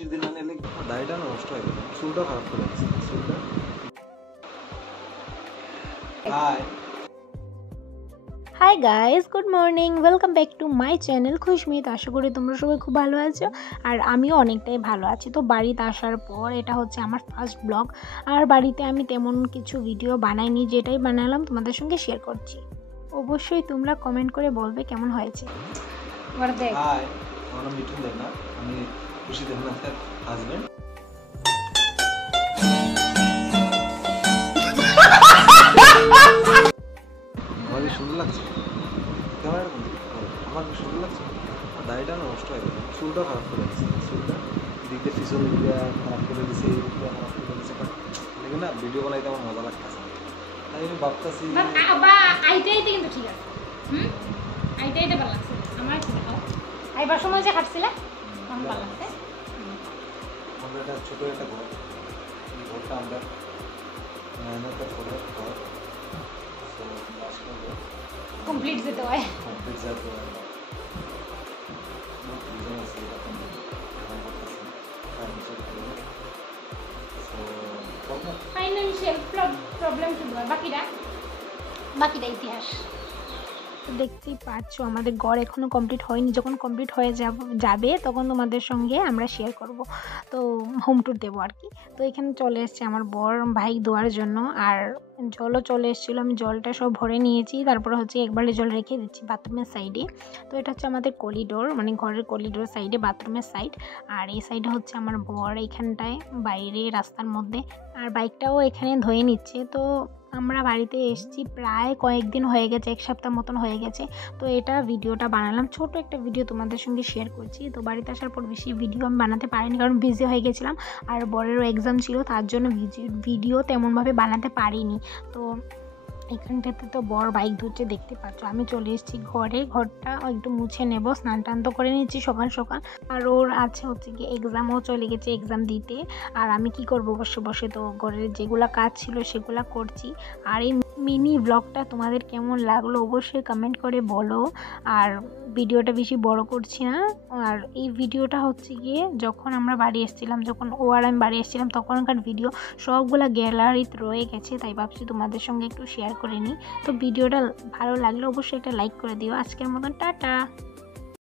বৃষ্টির দিন না এলে দাড়িটা নষ্ট হয়ে গেল, চুলটা খারাপ করে দিচ্ছে চুলটা। Hi guys, good morning, welcome back to my channel Khushmit. আশা করি তোমরা সবাই খুব ভালো আছো আর আমিও অনেকটাই ভালো আছি। তো বাড়িতে আসার পর এটা হচ্ছে আমার ফার্স্ট ব্লগ। আর বাড়িতে আমি তেমন কিছু ভিডিও বানাইনি, যেটাই বানালাম তোমাদের সঙ্গে শেয়ার করছি। অবশ্যই তোমরা কমেন্ট করে বলবে কেমন হয়েছে। আমার নাম মিঠুন দেবনাথ, আমি খুশি দেবনাথের হাজবেন্ড। আমার কি সুন্দর লাগছে? আমার কি সুন্দর লাগছে? দাড়িটা নষ্ট হয়ে গেল, চুলটা খারাপ করে দিচ্ছে চুলটা, দিকে পিছন দিকে খারাপ করে দিচ্ছে, খারাপ করে দিচ্ছে। দেখে না ভিডিও বানাইতে আমার মজা লাগতেছে, তাই আমি ভাবতেছি আইটাইতে কিন্তু ঠিক আছে। আইটাইতে ভালো লাগছে আমার। কি দেখো আইবার সময় যে খাটছিলে তখন ভালো লাগছে। আমরা একটা ছোটো একটা ঘর, এই ঘরটা আমরা মেহনতের করে ঘর কমপ্লিট যেতে হয়। কমপ্লিট যাতে ফাইন্যান্সিয়াল প্রবলেম শুধু হয়, বাকিটা ইতিহাস। তো দেখতেই পাচ্ছ আমাদের ঘর এখনও কমপ্লিট হয়নি। যখন কমপ্লিট হয়ে যাবে তখন তোমাদের সঙ্গে আমরা শেয়ার করব, তো হোম ট্যুর দেবো আর কি। তো এখানে চলে এসছে আমার বর বাইক ধোয়ার জন্য, আর জলও চলে এসেছিলো। আমি জলটা সব ভরে নিয়েছি, তারপরে হচ্ছে একবারে জল রেখে দিচ্ছি বাথরুমের সাইডে। তো এটা হচ্ছে আমাদের করিডোর, মানে ঘরের করিডোর সাইডে বাথরুমের সাইড, আর এই সাইডে হচ্ছে আমার বর এইখানটায় বাইরে রাস্তার মধ্যে, আর বাইকটাও এখানে ধুয়ে নিচ্ছে। তো আমরা বাড়িতে এসেছি প্রায় কয়েকদিন হয়ে গেছে, এক সপ্তাহ মতন হয়ে গেছে। তো এটা ভিডিওটা বানালাম, ছোট একটা ভিডিও তোমাদের সঙ্গে শেয়ার করছি। তো বাড়িতে আসার পর বেশি ভিডিও আমি বানাতে পারিনি, কারণ বিজি হয়ে গেছিলাম, আর বরেরও এক্সাম ছিল, তার জন্য ভিডিও তেমনভাবে বানাতে পারিনি। তো এখানটাতে তো বর বাইক ধুচ্ছে, দেখতে পাচ্ছ। আমি চলে এসেছি ঘরে, ঘরটা একটু মুছে নেব, স্নান টান তো করে নিচ্ছি সকাল সকাল। আর ওর আছে হচ্ছে কি এক্সামও চলে গেছে, এক্সাম দিতে। আর আমি কি করব, বসে বসে তো ঘরের যেগুলো কাজ ছিল সেগুলো করছি। আর এই মিনি ব্লগটা তোমাদের কেমন লাগলো অবশ্যই কমেন্ট করে বলো। আর ভিডিওটা বেশি বড় করছি না। আর এই ভিডিওটা হচ্ছে গিয়ে যখন আমরা বাড়ি এসেছিলাম, যখন ও আর আমি বাড়ি এসেছিলাম তখনকার ভিডিও, সবগুলো গ্যালারিতে রয়ে গেছে, তাই ভাবছি তোমাদের সঙ্গে একটু শেয়ার করে নিই। তো ভিডিওটা ভালো লাগলে অবশ্যই একটা লাইক করে দিও। আজকের মতন টাটা।